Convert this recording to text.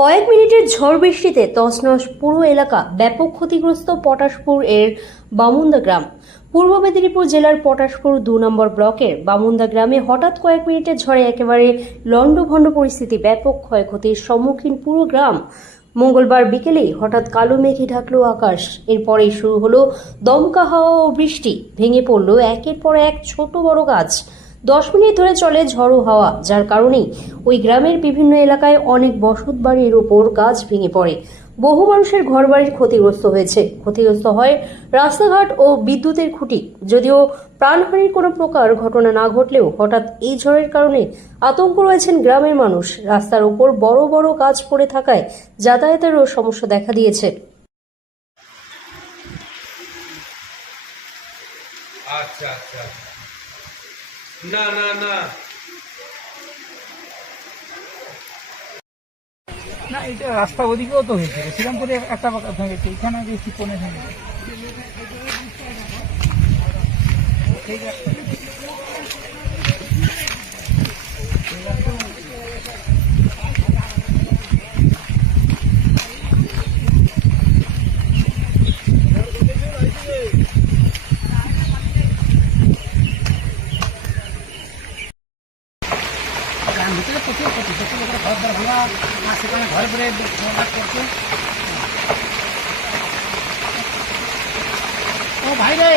কয়েক মিনিটের ঝড় বৃষ্টিতে তছনছ পুরো এলাকা। ব্যাপক ক্ষতিগ্রস্ত পটাশপুর এর বামুন্দা গ্রাম। পূর্ব মেদিনীপুর জেলার পটাশপুর 2 নম্বর ব্লকের বামুন্দা গ্রামে হঠাৎ কয়েক মিনিটের ঝড়ে একেবারে লণ্ডভণ্ড পরিস্থিতি। ব্যাপক ক্ষয়ক্ষতির সম্মুখীন পুরো গ্রাম। মঙ্গলবার বিকেলেই হঠাৎ কালো মেঘে ঢাকলো আকাশ। এরপরেই শুরু হলো দমকা হাওয়া ও বৃষ্টি। ভেঙে পড়ল একের পর এক ছোট বড় গাছ। 10 মিনিট ধরে চলে ঝড়ো হাওয়া, যার কারণেই ওই গ্রামের বিভিন্ন এলাকায় অনেক বসত বাড়ির ওপর গাছ ভেঙে পড়ে। বহু মানুষের ঘরবাড়ির ক্ষতিগ্রস্ত হয়েছে। ক্ষতিগ্রস্ত হয় রাস্তাঘাট ও বিদ্যুতের খুঁটি। যদিও প্রাণহানির কোনো প্রকার ঘটনা না ঘটলেও হঠাৎ এই ঝড়ের কারণে আতঙ্ক রয়েছেন গ্রামের মানুষ। রাস্তার ওপর বড় বড় গাছ পড়ে থাকায় যাতায়াতেরও সমস্যা দেখা দিয়েছে। আচ্ছা আচ্ছা, না না না না, এটা রাস্তা ওদিকেও তো হয়েছে, শ্রীরামপুরে একটা ভেঙেছে, এখানে বেশি কোণে ভেঙেছে। গ্রাম ভিতরে প্রচুর ক্ষতি, প্রচুর লোকের ঘর দ্বার ভাঙা, আর সেখানে ঘরে ঘরে করছে। ও ভাই রে।